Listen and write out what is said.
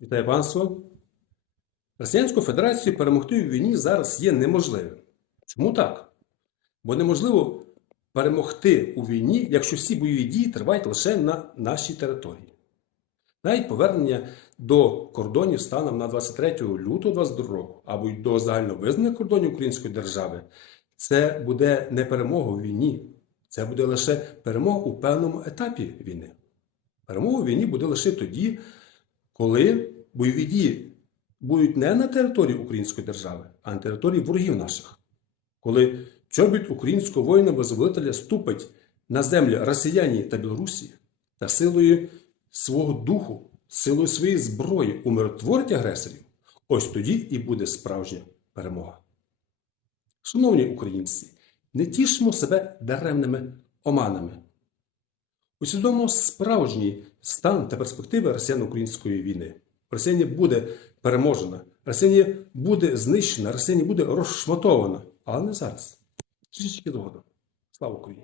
Вітаю панство. Росіянську Федерацію перемогти у війні зараз є неможливим. Чому так? Бо неможливо перемогти у війні, якщо всі бойові дії тривають лише на нашій території. Навіть повернення до кордонів станом на 23 лютого 2022 року або й до загальновизнаних кордонів Української держави це буде не перемога у війні, це буде лише перемога у певному етапі війни. Перемога у війні буде лише тоді, коли бойові дії будуть не на території Української держави, а на території ворогів наших. Коли чобіт українського воїна-визволителя ступить на землі Росіяні та Білорусі та силою свого духу, силою своєї зброї умиротворить агресорів, ось тоді і буде справжня перемога. Шановні українці, не тішмо себе даремними оманами. Усвідомо справжній стан та перспективи росіяно-української війни. Росія буде переможена, Росія буде знищена, Росія буде розшматована, але не зараз. Трішечки згодом. Слава Україні!